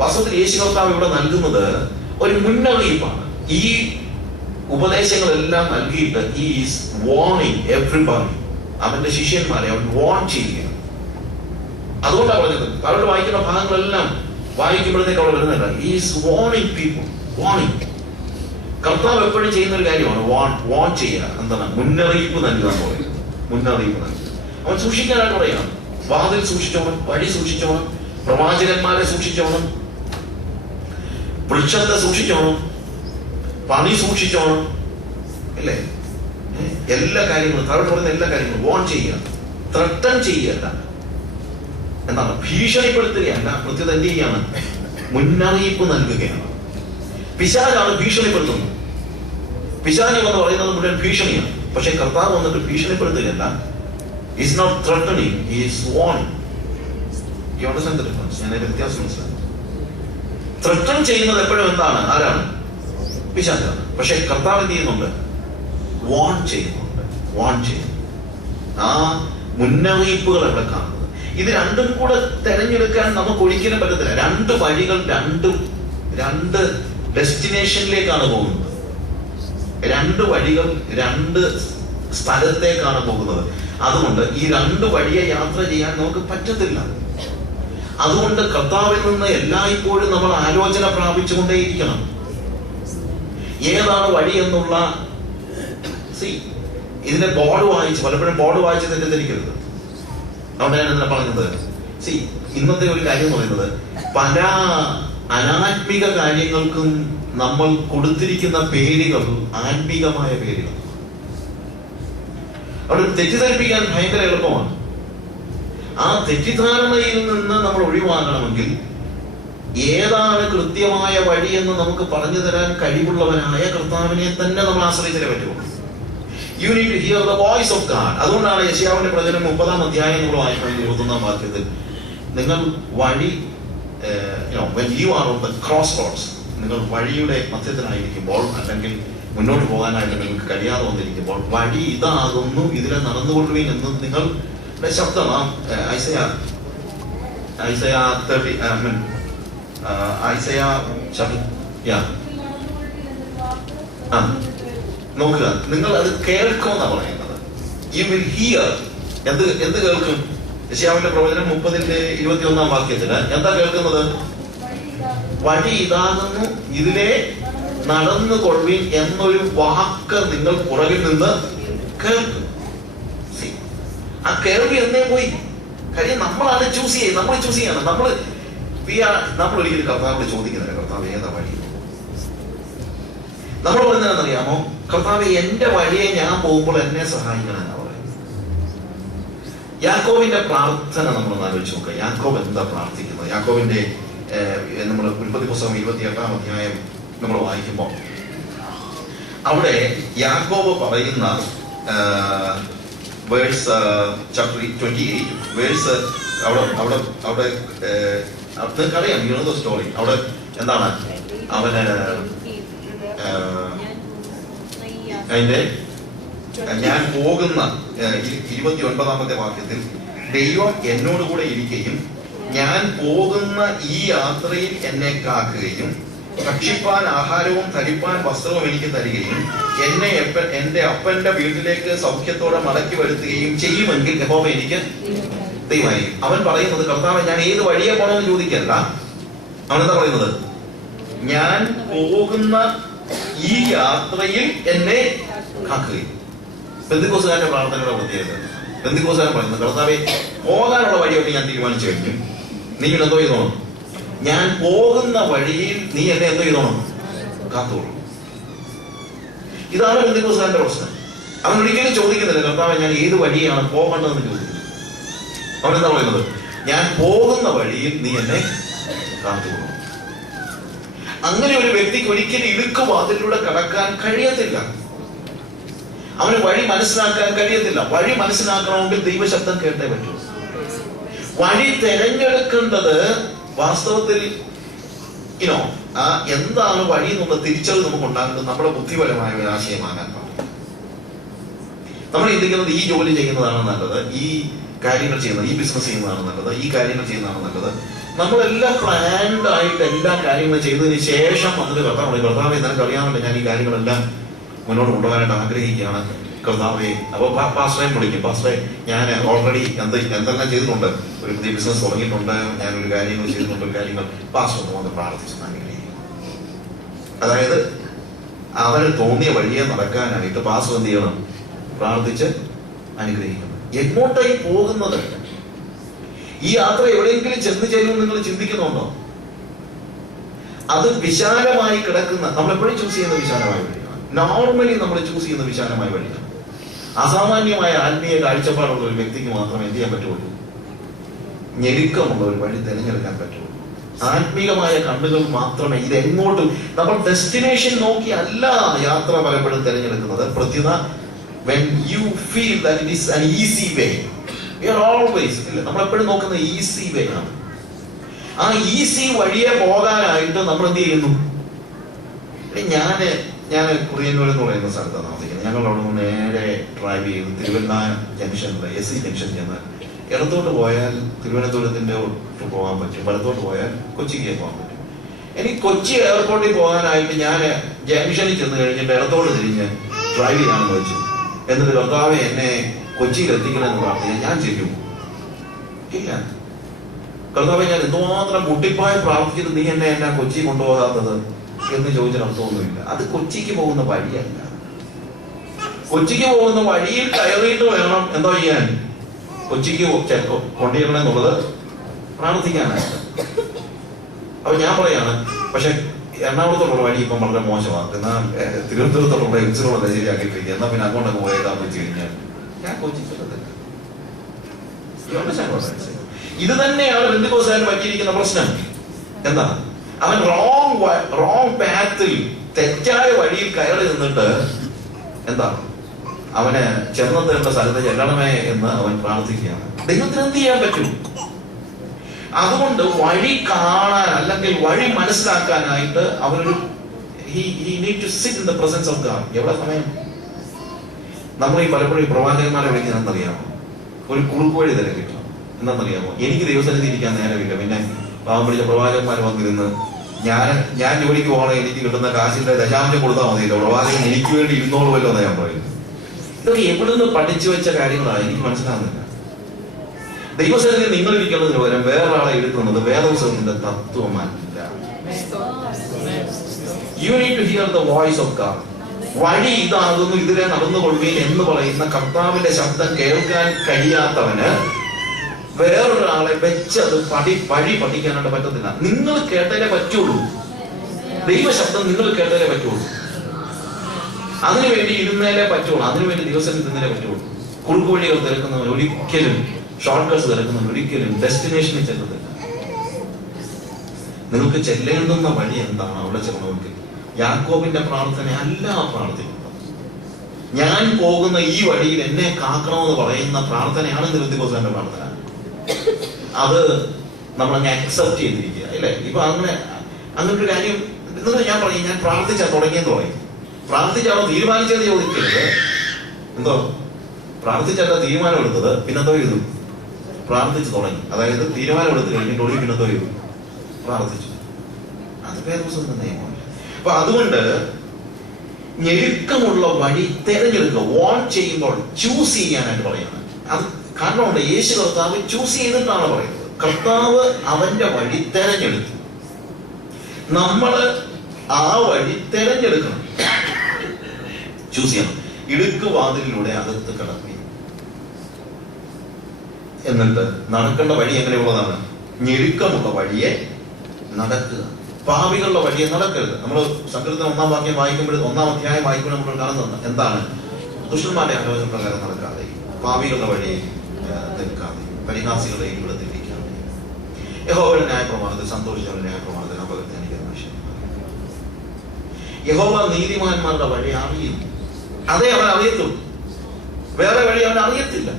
വാസ്തവത്തിൽ യേശു കർത്താവ് ഇവിടെ നൽകുന്നത് ഒരു മുന്നറിയിപ്പാണ്. ഈ ഉപദേശങ്ങളെല്ലാം നൽകിയിട്ട് he is warning everybody. അവന്റെ ശിഷ്യന്മാരെ അവൻ വാൺ ചെയ്യുക. അതുകൊണ്ടാണ് പറഞ്ഞത്. അവരോട് വായിക്കുന്ന ഭാഗങ്ങളെല്ലാം വായിക്കുമ്പോഴത്തേക്ക് അവിടെ വരുന്നില്ല. he is warning people. warning. കർത്താവ് എപ്പോഴും ചെയ്യുന്ന ഒരു കാര്യമാണ് വാൺ ചെയ്യുക. എന്താണ്? മുന്നറിയിപ്പ് നൽകുക എന്ന് പറയുന്നത്. മുന്നറിയിപ്പ് നൽകുക. അവൻ സൂക്ഷിക്കാനായിട്ട് പറയുകയാണ്. വാതിൽ സൂക്ഷിച്ചോണം, വഴി സൂക്ഷിച്ചോണം, പ്രവാചകന്മാരെ സൂക്ഷിച്ചോണം, വൃക്ഷത്തെ സൂക്ഷിച്ചോണം, പണി സൂക്ഷിച്ചോണം, അല്ലേ? എല്ലാ കാര്യങ്ങളും താഴോട്ട് പറയുന്ന എല്ലാ കാര്യങ്ങളും വാൺ ചെയ്യുക, ത്രട്ടൻ ചെയ്യുകയല്ല, എന്താണ്? ഭീഷണിപ്പെടുത്തുകയല്ല. കൃത്യത എന്ത് ചെയ്യാണ്? മുന്നറിയിപ്പ് നൽകുകയാണ്. പിശാചാണ് ഭീഷണിപ്പെടുത്തുന്നത്. പിശാച് എന്ന് പറയുന്നത് മുഴുവൻ ഭീഷണിയാണ്. പക്ഷെ കർത്താവ് വന്നിട്ട് ഭീഷണിപ്പെടുത്തുകയല്ല. He's not threatening, he is warning. You understand the difference? ഞാൻ വ്യത്യാസം മനസ്സിലാക്കി. ത്രട്ടൻ ചെയ്യുന്നത് എപ്പോഴും എന്താണ്? ആരാണ്? പിശാചാണ്. പക്ഷെ കർത്താവ് എന്ത് ചെയ്യുന്നുണ്ട്? വാൺ ചെയ്യുന്നുണ്ട്. വാൺ ചെയ്യുന്നു. ആ മുന്നറിയിപ്പുകൾ എവിടെ കാണുന്നത്? ഇത് രണ്ടും കൂടെ തെരഞ്ഞെടുക്കാൻ നമുക്ക് ഒരിക്കലും പറ്റത്തില്ല. രണ്ട് വഴികൾ രണ്ട് ഡെസ്റ്റിനേഷനിലേക്കാണ് പോകുന്നത്. രണ്ട് വഴികൾ രണ്ട് സ്ഥലത്തേക്കാണ് പോകുന്നത്. അതുകൊണ്ട് ഈ രണ്ട് വഴിയെ യാത്ര ചെയ്യാൻ നമുക്ക് പറ്റത്തില്ല. അതുകൊണ്ട് കർത്താവിൽ നിന്ന് എല്ലായ്പ്പോഴും നമ്മൾ ആലോചന പ്രാപിച്ചുകൊണ്ടേയിരിക്കണം. ഏതാണ് വഴി എന്നുള്ള ഇതിന്റെ ബോർഡ് വായിച്ച് പലപ്പോഴും ബോർഡ് വായിച്ച് തെറ്റിദ്ധരിക്കരുത്. അതുകൊണ്ട് ഞാൻ എന്താ പറഞ്ഞത്? ഇന്നത്തെ ഒരു കാര്യം എന്ന് പറയുന്നത്, പല അനാത്മിക കാര്യങ്ങൾക്കും നമ്മൾ കൊടുത്തിരിക്കുന്ന പേരുകൾ ആത്മീകമായ പേരുകൾ. അവിടെ തെറ്റിദ്ധരിപ്പിക്കാൻ ഭയങ്കര എളുപ്പമാണ്. ആ തെറ്റിദ്ധാരണയിൽ നിന്ന് നമ്മൾ ഒഴിവാകണമെങ്കിൽ ഏതാണ് കൃത്യമായ വഴി എന്ന് നമുക്ക് പറഞ്ഞു തരാൻ കഴിവുള്ളവനായ കർത്താവിനെ തന്നെ നമ്മൾ ആശ്രയിച്ചേ പറ്റുള്ളൂ. You need to hear the voice of God. അതുകൊണ്ടാണ് യെശയ്യാവിന്റെ പ്രവചനം 30-ാം അധ്യായം നമ്മൾ വായിക്കുന്ന 21-ാം വാക്യത്തിൽ നിങ്ങൾ വഴി when you are on the crossroads, നിങ്ങൾ വഴിയുടെ മധ്യത്തിലായിരിക്കുമ്പോൾ അല്ലെങ്കിൽ മുന്നോട്ട് പോകാനായിട്ട് നിങ്ങൾക്ക് കഴിയാതെ വന്നിരിക്കുമ്പോൾ വഴി ഇതാകുന്നു, ഇതിലെ നടന്നുകൊള്ളുവീൻ എന്ന് നിങ്ങളുടെ ശബ്ദം നോക്കുക. നിങ്ങൾ അത് കേൾക്കുമെന്നാ പറയുന്നത്. You will hear. എന്ത് കേൾക്കും? യെശയ്യാവിന്റെ പ്രവചനം 30-ന്റെ 21-ാം എന്താ കേൾക്കുന്നത്? വഴി ഇതാകുന്നു, ഇതിലെ നടന്നുകൊള്ളുവീൻ എന്നൊരു വാക്ക് നിങ്ങൾ പുറകിൽ നിന്ന് കേൾക്കും. ആ കേൾവി എന്നേ പോയി. കാര്യം നമ്മളാണ് ചൂസ് ചെയ്യുന്നത്. നമ്മൾ ചൂസ് ചെയ്യണം. നമ്മൾ ഒരിക്കലും കർത്താവിനോട് ചോദിക്കുന്നില്ല, കർത്താവ് ഏതാ വഴി? നമ്മൾ പറയുന്നതെന്നറിയാമോ? കർത്താവ് എന്റെ വഴിയെ ഞാൻ പോകുമ്പോൾ എന്നെ സഹായിക്കണം എന്നാ പറയുന്നത്. യാക്കോബിന്റെ പ്രാർത്ഥന നമ്മൾ ആലോചിച്ച് നോക്കുക. യാക്കോബ് എന്താ പ്രാർത്ഥിക്കുന്നത്? യാക്കോബിന്റെ നമ്മൾ ഉൽപ്പത്തി പുസ്തകം 28-ാം അധ്യായം നമ്മൾ വായിക്കുമ്പോൾ അവിടെ യാക്കോബ് പറയുന്ന വേഴ്സ് ചാപ്റ്റർ 28 വേഴ്സ് അവിടെ നിങ്ങൾക്കറിയാം, യു നോ ദ സ്റ്റോറി. അവിടെ എന്താണ് അവന് അതിന്റെ ഞാൻ പോകുന്ന 29-ാമത്തെ വാക്യത്തിൽ ദൈവം എന്നോട് കൂടെ ഇരിക്കുകയും ഞാൻ പോകുന്ന ഈ യാത്രയിൽ എന്നെ കാക്കുകയും ഭക്ഷിപ്പാൻ ആഹാരവും ധരിപ്പാൻ വസ്ത്രവും എനിക്ക് തരികയും എന്നെ എന്റെ അപ്പന്റെ വീട്ടിലേക്ക് സൗഖ്യത്തോടെ മടക്കി വരുത്തുകയും ചെയ്യുമെങ്കിൽ യഹോവ എനിക്ക് ദൈവമായിരിക്കും. അവൻ പറയുന്നത്, കർത്താവ് ഞാൻ ഏത് വഴിയെ പോകണമെന്ന് ചോദിക്കല്ല. അവനെന്താ പറയുന്നത്? ഞാൻ പോകുന്ന ഈ യാത്രയിൽ എന്നെ കാക്കുകയും. പെന്തിക്കോസുകാരന്റെ പ്രാർത്ഥനയുടെ പ്രത്യേകത. പെന്തിക്കോസുകാരൻ പറയുന്നത്, കർത്താവെ പോകാനുള്ള വഴിയൊക്കെ ഞാൻ തീരുമാനിച്ചു കഴിഞ്ഞു, നീ എന്തോ ചെയ്തോണം, ഞാൻ പോകുന്ന വഴിയിൽ നീ എന്നെ എന്തോ ചെയ്തോണം, കാത്തോളൂ. ഇതാണ് പെന്തിക്കോസുകാരന്റെ പ്രശ്നം. അവൻ ഒരിക്കലും ചോദിക്കുന്നില്ല, കർത്താവെ ഞാൻ ഏത് വഴിയാണ് പോകേണ്ടതെന്ന് ചോദിക്കുന്നു. അവനെന്താ പറയുന്നത്? ഞാൻ പോകുന്ന വഴിയിൽ നീ എന്നെ കാത്തോളൂ. അങ്ങനെ ഒരു വ്യക്തിക്ക് ഒരിക്കലും ഇടുക്കുവാതിലൂടെ കടക്കാൻ കഴിയത്തില്ല. അവന് വഴി മനസ്സിലാക്കാൻ കഴിയത്തില്ല. വഴി മനസ്സിലാക്കണമെങ്കിൽ ദൈവശബ്ദം കേട്ടേ പറ്റൂ. വഴി തെരഞ്ഞെടുക്കേണ്ടത് വാസ്തവത്തിൽ എന്താണ് വഴി എന്നുള്ള തിരിച്ചറിവ് നമുക്ക് ഉണ്ടാകുന്നത് നമ്മുടെ ബുദ്ധിപരമായ ഒരു ആശയമാകാൻ പാടില്ല. നമ്മൾ ചിന്തിക്കുന്നത് ഈ ജോലി ചെയ്യുന്നതാണ് നല്ലത്, ഈ കാര്യങ്ങൾ ചെയ്യുന്നത്, ഈ ബിസിനസ് ചെയ്യുന്നതാണ് നല്ലത്, ഈ കാര്യങ്ങൾ ചെയ്യുന്നതാണ് നല്ലത്. നമ്മളെല്ലാം പ്ലാൻഡ് ആയിട്ട് എല്ലാ കാര്യങ്ങളും ചെയ്തതിന് ശേഷം അതിന് കർത്താവേ നിനക്ക് അറിയാമല്ലോ ഞാൻ ഈ കാര്യങ്ങളെല്ലാം മുന്നോട്ട് കൊണ്ടുപോകാനായിട്ട് ആഗ്രഹിക്കുകയാണ് കർത്താവേ. അപ്പോൾ പാസ്റ്ററേയും വിളിക്കും, പാസ്റ്ററെ ഞാൻ ഓൾറെഡി എന്തെല്ലാം ചെയ്തിട്ടുണ്ട്, ഒരു പുതിയ ബിസിനസ് തുടങ്ങിയിട്ടുണ്ട്, ഞാനൊരു കാര്യങ്ങൾ ചെയ്തിട്ടുണ്ട്, ഒരു കാര്യങ്ങൾ പാസ്റ്റർ ഒന്ന് പ്രാർത്ഥിച്ച് ആഗ്രഹിക്കും. അതായത് അവന് തോന്നിയ വഴിയെ നടക്കാനായിട്ട് പാസ്റ്റർ എന്ത് ചെയ്യണം? പ്രാർത്ഥിച്ച് അനുഗ്രഹിക്കണം. എങ്ങോട്ടായി പോകുന്നത്? ഈ യാത്ര എവിടെയെങ്കിലും ചെന്ന് ചെല്ലുമെന്ന് നിങ്ങൾ ചിന്തിക്കുന്നുണ്ടോ? അത് വിശാലമായി കിടക്കുന്ന, നമ്മളെപ്പോഴും ചൂസ് ചെയ്യുന്ന വിശാലമായ വഴിയാണ്. നോർമലി നമ്മൾ ചൂസ് ചെയ്യുന്ന വിശാലമായ വഴിയാണ്. അസാമാന്യമായ ആത്മീയ കാഴ്ചപ്പാടുള്ള ഒരു വ്യക്തിക്ക് മാത്രമേ എന്ത് ചെയ്യാൻ പറ്റുള്ളൂ? ഞെരുക്കമുള്ള ഒരു വഴി തിരഞ്ഞെടുക്കാൻ പറ്റുള്ളൂ. ആത്മീകമായ കണ്ണുകൾ മാത്രമേ ഇതെങ്ങോട്ടും, നമ്മൾ ഡെസ്റ്റിനേഷൻ നോക്കി അല്ല യാത്ര പലപ്പോഴും തിരഞ്ഞെടുക്കുന്നത്. പ്രത്യേക when you feel that it is an easy way, we are always, നമ്മളെപ്പോഴും നോക്കുന്ന ഈസി വേ ആണ്. ആ ഈസി വഴിയെ പോകാനായിട്ട് നമ്മൾ എന്ത് ചെയ്യുന്നു? ഞാൻ കുറിയന്നൂർ എന്ന് പറയുന്ന സ്ഥലത്താണ് താമസിക്കുന്നത്. ഞങ്ങൾ അവിടെ നിന്ന് നേരെ ഡ്രൈവ് ചെയ്ത് തിരുവല്ല ജംഗ്ഷനിൽ SC ജംഗ്ഷൻ ചെന്ന് ഇടത്തോട്ട് പോയാൽ തിരുവനന്തപുരത്തിന്റെ പോകാൻ പറ്റും, വലത്തോട്ട് പോയാൽ കൊച്ചിക്ക് പോകാൻ പറ്റും. എനിക്ക് കൊച്ചി എയർപോർട്ടിൽ പോകാനായിട്ട് ഞാൻ ജംഗ്ഷനിൽ ചെന്ന് കഴിഞ്ഞിട്ട് ഇടത്തോട്ട് തിരിഞ്ഞ് ഡ്രൈവ് ചെയ്യാമെന്ന് വെച്ചു. എന്നിട്ട് കർത്താവേ എന്നെ കൊച്ചിയിൽ എത്തിക്കണമെന്ന് പ്രാർത്ഥിക്കാൻ ഞാൻ ചെയ്യും ഇല്ല. കർത്താവേ ഞാൻ എന്തുമാത്രം മുട്ടിപ്പായി പ്രാർത്ഥിച്ചിട്ട് നീ എന്നെ കൊച്ചി കൊണ്ടുപോകാത്തത് എന്ന് ചോദിച്ചാൽ അർത്ഥമൊന്നുമില്ല. അത് കൊച്ചിക്ക് പോകുന്ന വഴിയല്ല. കൊച്ചിക്ക് പോകുന്ന വഴിയിൽ കയറിയിട്ട് വേണം എന്തോ ചെയ്യാൻ, കൊച്ചിക്ക് കൊണ്ടുചെല്ലണം എന്നുള്ളത് പ്രാർത്ഥിക്കാനായിട്ട്. അപ്പൊ ഞാൻ പറയാണ്, പക്ഷെ എറണാകുളത്തോടുള്ള വഴി ഇപ്പം വളരെ മോശമാണ്, എന്നാൽ തിരുവനന്തപുരത്തോടുള്ള എക്സിലുള്ള ശരിയാക്കിയിട്ടിരിക്കുക, എന്നാ പിന്നെ അങ്ങോട്ടൊക്കെ പോയേക്കാന്ന് വെച്ച് കഴിഞ്ഞാൽ ഞാൻ കൊച്ചിക്ക് ഇത് തന്നെയാണ് ബന്ധുക്കോസുകാരന് പറ്റിയിരിക്കുന്ന പ്രശ്നം. എന്താ? അവൻ റോങ് പാത്തിൽ, തെറ്റായ വഴിയിൽ കയറി നിന്നിട്ട് എന്താ അവന് ചെന്നെത്തേണ്ട സ്ഥലത്ത് ചെല്ലണമേ എന്ന് അവൻ പ്രാർത്ഥിക്കുകയാണ്. ദൈവത്തിന് എന്ത് ചെയ്യാൻ പറ്റും? അതുകൊണ്ട് വഴി കാണാൻ അല്ലെങ്കിൽ വഴി മനസ്സിലാക്കാനായിട്ട് അവനൊരു he need to sit in the presence of God. എവിടെ സമയം? നമ്മൾ ഈ പലപ്പോഴും പ്രവാചകന്മാരെ വിളിക്കുന്നത് എന്നറിയാമോ? ഒരു കുറുക്ക് വഴി തിരക്കിട്ടോ എന്താണെന്നറിയാമോ? എനിക്ക് ദൈവസന്നിധി ഇരിക്കാൻ നേരമില്ല, പിന്നെ പാവം പിടിച്ച പ്രവാചകന്മാർ വന്നിരുന്ന് ഞാൻ ജോലിക്ക് പോകണം, എനിക്ക് കിട്ടുന്ന കാശിന്റെ ദശാംശം കൊടുത്താൽ മതിയല്ലോ, പ്രവാചകൻ എനിക്ക് വേണ്ടി ഇരുന്നോളുമല്ലോ എന്ന് ഞാൻ പറയുന്നു. ഇതൊക്കെ എവിടുന്ന് പഠിച്ചു വെച്ച കാര്യങ്ങളാണ് എനിക്ക് മനസ്സിലാകുന്നില്ല. ദൈവസന്നിധി നിങ്ങൾ ഇരിക്കുന്നതിന് പകരം വേറൊരാളെ എടുക്കുന്നത് വേദപുസ്തകത്തിന്റെ തത്വമല്ല. You need to hear the voice of God. വഴി ഇതാകുന്നു, ഇതിലെ നടന്നുകൊള്ളുകയും എന്ന് പറയുന്ന കർത്താവിന്റെ ശബ്ദം കേൾക്കാൻ കഴിയാത്തവന് വേറൊരാളെ വെച്ച് അത് വഴി പഠിക്കാനായിട്ട് പറ്റത്തില്ല. നിങ്ങൾ കേട്ടാലേ പറ്റുള്ളൂ. ദൈവശബ്ദം നിങ്ങൾ കേട്ടാലേ പറ്റുള്ളൂ. അതിനുവേണ്ടി ഇരുന്നേലേ പറ്റുള്ളൂ. അതിനുവേണ്ടി ദിവസം തിന്നലേ പറ്റുള്ളൂ. കുറുക്കു വഴികൾ തിരക്കുന്നവൻ ഒരിക്കലും, ഷോർട്ട് കട്ട്സ് തിരക്കുന്നവൻ ഒരിക്കലും ഡെസ്റ്റിനേഷനിൽ ചെല്ലത്തില്ല. നിങ്ങൾക്ക് ചെല്ലേണ്ടുന്ന വഴി എന്താണ്? അവിടെ ചെല്ലണമെങ്കിൽ യാക്കോബിന്റെ പ്രാർത്ഥന അല്ല പ്രാർത്ഥിക്കുന്നത്. ഞാൻ പോകുന്ന ഈ വഴിയിൽ എന്നെ കാക്കണമെന്ന് പറയുന്ന പ്രാർത്ഥനയാണ് ബന്ധുക്കോസുകാരന്റെ പ്രാർത്ഥന. അത് നമ്മളങ്ങ് അക്സെപ്റ്റ് ചെയ്തിരിക്കുക അല്ലേ? ഇപ്പൊ അങ്ങനൊരു കാര്യം ഞാൻ പറയും, ഞാൻ പ്രാർത്ഥിച്ചാ തുടങ്ങിയെന്ന് പറയും. പ്രാർത്ഥിച്ചാണോ തീരുമാനിച്ചത് ചോദിക്കരുത്. എന്തോ പ്രാർത്ഥിച്ചല്ല തീരുമാനം എടുത്തത്, പിന്നെന്തോ ചെയ്തു? പ്രാർത്ഥിച്ചു തുടങ്ങി. അതായത് തീരുമാനം എടുത്തു കഴിഞ്ഞിട്ട് ഒടുവിൽ പിന്നെന്തോ ചെയ്തു? പ്രാർത്ഥിച്ചു. അത് വേദപുസ്തകത്തിന്റെ നിയമമല്ല. അപ്പൊ അതുകൊണ്ട് ഞെരുക്കമുള്ള വഴി തിരഞ്ഞെടുക്കുക. വോൺ ചെയ്യുമ്പോൾ ചൂസ് ചെയ്യാനായിട്ട് പറയാണ്. അത് കാരണമുണ്ട്. യേശു കർത്താവ് ചൂസ് ചെയ്തിട്ടാണ് പറയുന്നത്. കർത്താവ് അവന്റെ വഴി തിരഞ്ഞെടുത്തു. നമ്മള് ആ വഴി തിരഞ്ഞെടുക്കണം, ചൂസ് ചെയ്യണം. ഇടുക്ക് വാതിലിലൂടെ അകത്ത് കടത്തി. എന്നിട്ട് നടക്കേണ്ട വഴി എങ്ങനെയുള്ളതാണ്? ഞെരുക്കമുള്ള വഴിയെ നടക്കുക, പാപികളുടെ വഴിയെ നടക്കരുത്. നമ്മൾ സങ്കീർത്തനം 1-ാം വാക്യം വായിക്കുമ്പോൾ, 1-ാം അധ്യായം വായിക്കുമ്പോൾ നമ്മൾ കാണുന്നത് എന്താണ്? ദുഷ്ടന്മാരുടെ ആലോചന പ്രകാരം നടക്കാതെ, പാപികളുടെ വഴിയെ നിൽക്കാതെ, പരിഹാസികളുടെ ഇവിടത്തിൽ ഇരിക്കാതെ, യഹോവയുടെ ന്യായപ്രമാണത്തിൽ സന്തോഷിച്ചവരുടെ ന്യായപ്രമാണത്തിൽ അപകടത്തിനിരിക്കുന്ന മനുഷ്യൻ. യഹോവ നീതിമാന്മാരുടെ വഴി അറിയുന്നു. അതേ അവൻ അറിയത്തുള്ളൂ, വേറെ വഴി അവൻ അറിയത്തില്ല.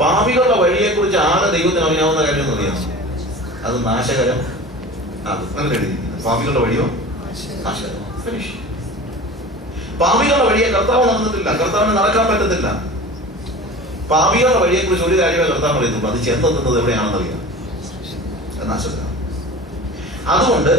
പാപികളുടെ വഴിയെ കുറിച്ച് ആകെ ദൈവത്തിന് അറിയാവുന്ന കാര്യം എന്ന് അറിയാം, അത് നാശകരം. പാപികളുടെ വഴിയോ നാശകരം. പാപികളുടെ വഴിയെ കർത്താവ് നടന്നിട്ടില്ല, കർത്താവിന് നടക്കാൻ പറ്റത്തില്ല. പാപികളുടെ വഴിയെക്കുറിച്ച് ഒരു കാര്യമേ കർത്താവ് പറയുന്നുള്ളൂ, അത് ചെന്നെത്തുന്നത് എവിടെയാണെന്നറിയാം എന്നാ ശ്രദ്ധ. അതുകൊണ്ട്